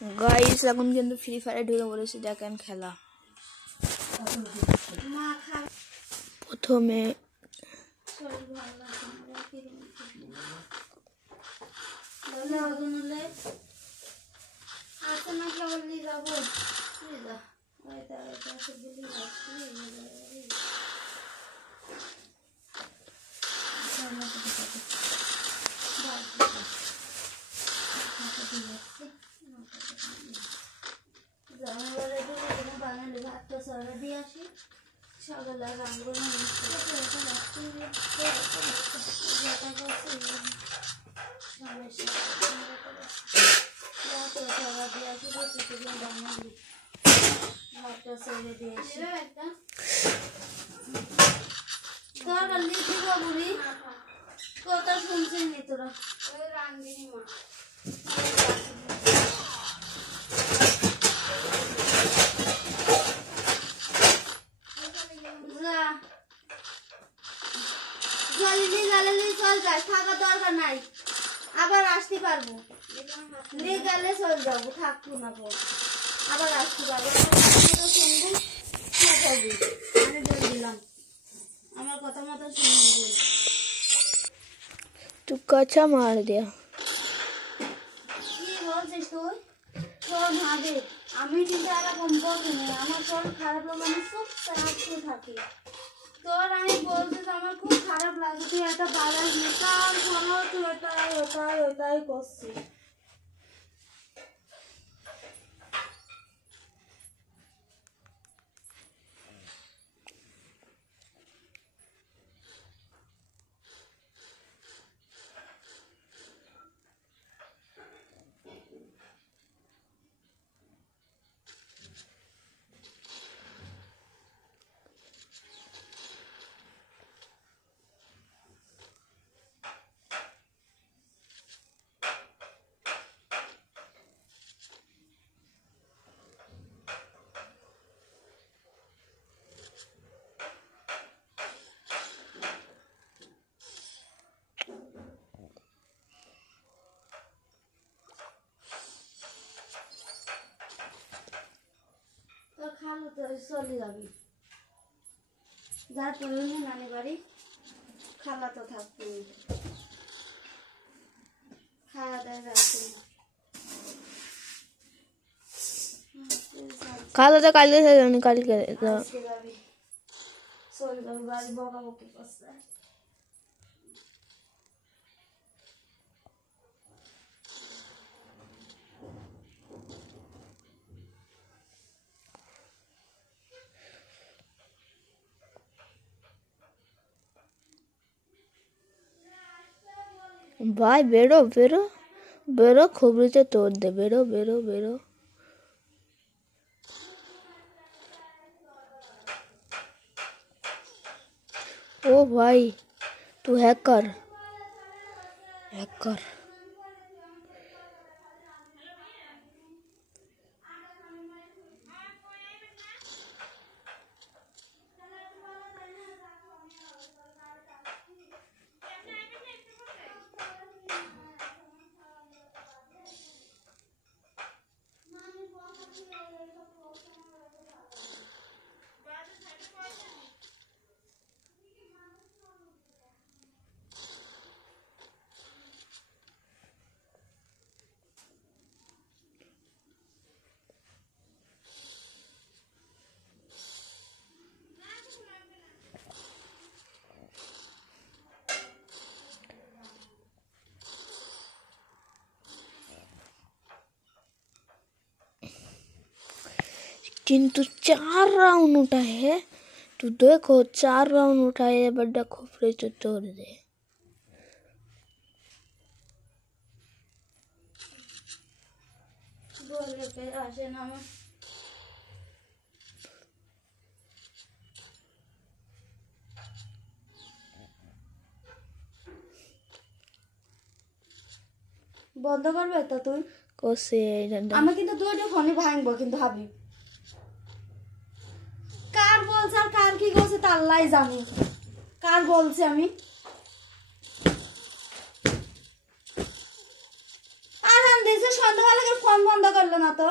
Guys এখন কিন্তু free ফায়ারে ঢুকে পড়েছি, দেখেন খেলা। প্রথমে থাকা দরকার নাই, আবার আসতে পারবো, গেলে চলে যাবো, থাকবো না, আবার আসতে পারবো। দিলাম আমার কথা মতো শুনবো। तू कच्चा मार दिया। কি বলছিস তুই? শোন হাবিব, আমি কিন্তু এরকম বলিনি, আমার শরীর খারাপ লাগে, আমি চুপচাপ থাকি। তোর আমি বলছি আমার খুব খারাপ লাগে, তুই একটা বাজার নেতার কোনো তুই ওটাই করছিস। খালো তো চলে যাবি, যার পরে নানি বাড়ি খালা তো থাকবে, খাওয়া দাওয়া রাখবে। খালা তো কালকে কালকে যাবি, চলে যাবি, বাড়ি বকাবকি করছে। भाई बेरो बेरो बेरो खोबरी से तोड़ दे, बेरो बेरो बेरो। ओ भाई तू हैकर हैकर। किंतु 4 राउंड उठा है, तू देखो 4 राउंड उठाए, बड़ा खोपड़े तो तोड़ दे। बोले पे आशे ना বন্ধ করবে তো তুই কোসে। আমি কিন্তু দুইটা ফোনই ভাঙবো কিন্তু হাবিব। কার বলছ আর কার কি করছে তা আল্লাহই জানে। কার বলছে আমি আরাম দিছে সন্ধ্যাবেলা ফোন বন্ধ করলো না তো